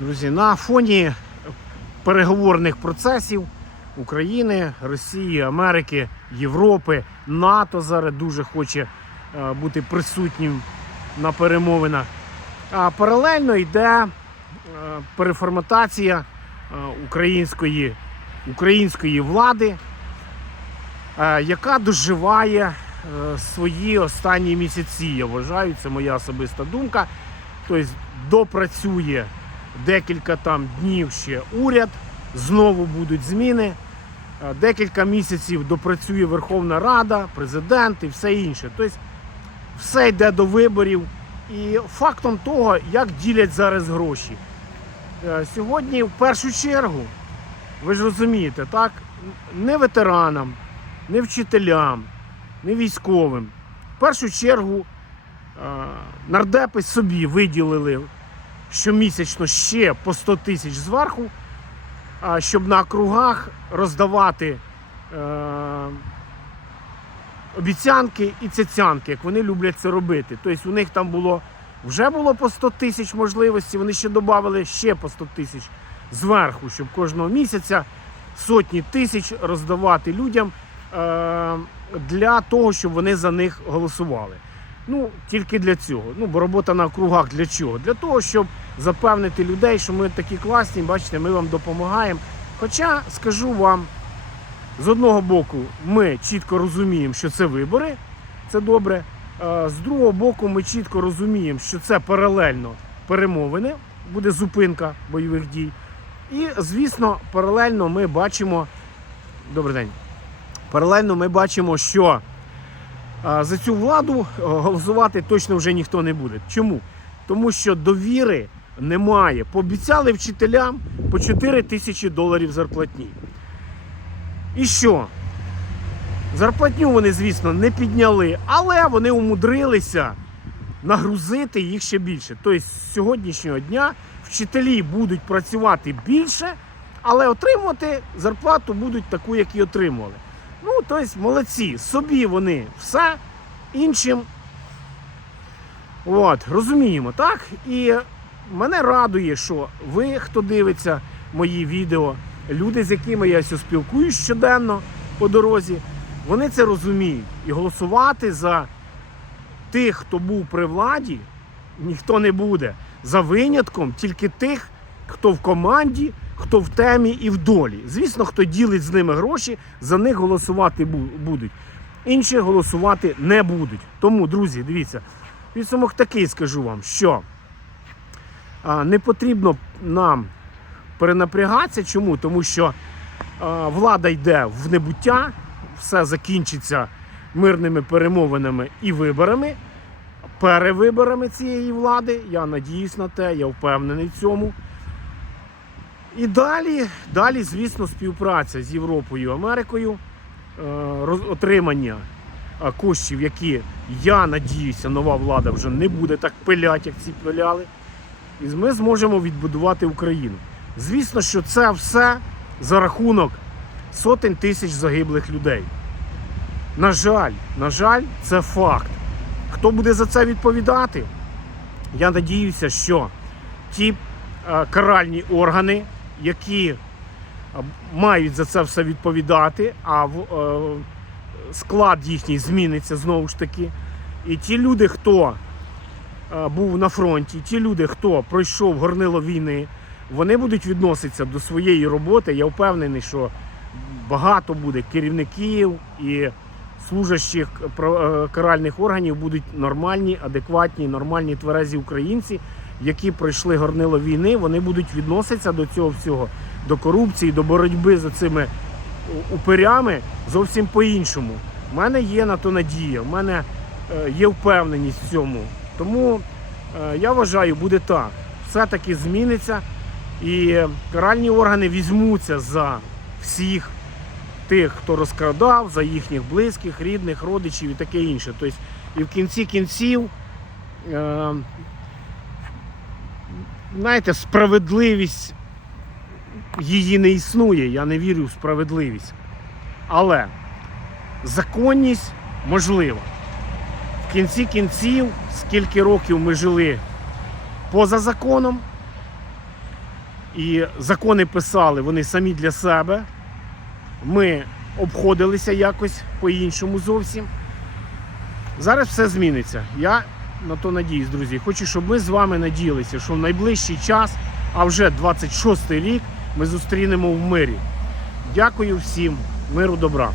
Друзі, на фоні переговорних процесів України, Росії, Америки, Європи, НАТО зараз дуже хоче е, бути присутнім на перемовинах. А паралельно йде е, переформатація е, української, української влади, яка доживає свої останні місяці. Я вважаю, це моя особиста думка. Тобто допрацює декілька там днів ще уряд, знову будуть зміни. Е, Декілька місяців допрацює Верховна Рада, президент і все інше. Тобто все йде до виборів. І фактом того, як ділять зараз гроші. Е, Сьогодні, в першу чергу, ви ж розумієте, так, не ветеранам, не вчителям, не військовим. В першу чергу е, нардепи собі виділили щомісячно ще по 100 тисяч зверху, щоб на округах роздавати е, обіцянки і цяцянки, як вони люблять це робити. Тобто у них там було вже було по 100 тисяч можливості, вони ще додали ще по 100 тисяч зверху, щоб кожного місяця сотні тисяч роздавати людям е, для того, щоб вони за них голосували. Ну, тільки для цього. Ну, бо робота на округах для чого? Для того, щоб запевнити людей, що ми такі класні, бачите, ми вам допомагаємо. Хоча скажу вам, з одного боку, ми чітко розуміємо, що це вибори, це добре. Е, З другого боку, ми чітко розуміємо, що це паралельно перемовини, буде зупинка бойових дій. І, звісно, паралельно ми бачимо. Добрий день. Паралельно ми бачимо, що за цю владу е, голосувати точно вже ніхто не буде. Чому? Тому що довіри немає. Пообіцяли вчителям по 4 тисячі доларів зарплатні. І що? Зарплатню вони, звісно, не підняли, але вони умудрилися нагрузити їх ще більше. Тобто з сьогоднішнього дня вчителі будуть працювати більше, але отримувати зарплату будуть таку, як і отримували. Ну, тобто, молодці, собі вони все, іншим. От, розуміємо, так? І мене радує, що ви, хто дивиться мої відео, люди, з якими я спілкуюсь щоденно по дорозі, вони це розуміють. І голосувати за тих, хто був при владі, ніхто не буде. За винятком тільки тих, хто в команді, хто в темі і в долі. Звісно, хто ділить з ними гроші, за них голосувати будуть. Інші голосувати не будуть. Тому, друзі, дивіться, підсумок такий скажу вам, що не потрібно нам перенапрягатися. Чому? Тому що влада йде в небуття, все закінчиться мирними перемовинами і виборами, перевиборами цієї влади. Я надіюсь на те, я впевнений в цьому. І далі, далі, звісно, співпраця з Європою і Америкою, е, отримання е, коштів, які я надіюся, нова влада вже не буде так пилять, як ці пиляли. І ми зможемо відбудувати Україну. Звісно, що це все за рахунок сотень тисяч загиблих людей. На жаль, на жаль, це факт. Хто буде за це відповідати? Я надіюся, що ті е, каральні органи, які е, мають за це все відповідати, а е, склад їхній зміниться знову ж таки. І ті люди, хто був на фронті, ті люди, хто пройшов горнило війни, вони будуть відноситися до своєї роботи. Я впевнений, що багато буде керівників і служащих е, каральних органів будуть нормальні, адекватні, нормальні тверезі українці, які пройшли горнило війни. Вони будуть відноситися до цього всього, до корупції, до боротьби з цими упирями зовсім по-іншому. У мене є на то надія, в мене е, є впевненість в цьому. Тому е, я вважаю, буде так. Все-таки зміниться, і каральні органи візьмуться за всіх тих, хто розкрадав, за їхніх близьких, рідних, родичів і таке інше. Тобто, і в кінці кінців, е, знаєте, справедливість її не існує. Я не вірю в справедливість. Але законність можлива. В кінці кінців, скільки років ми жили поза законом, і закони писали вони самі для себе. Ми обходилися якось по-іншому зовсім. Зараз все зміниться. Я на то надіюсь, друзі. Хочу, щоб ми з вами надіялися, що в найближчий час, а вже 26 рік, ми зустрінемо в мирі. Дякую всім, миру добра.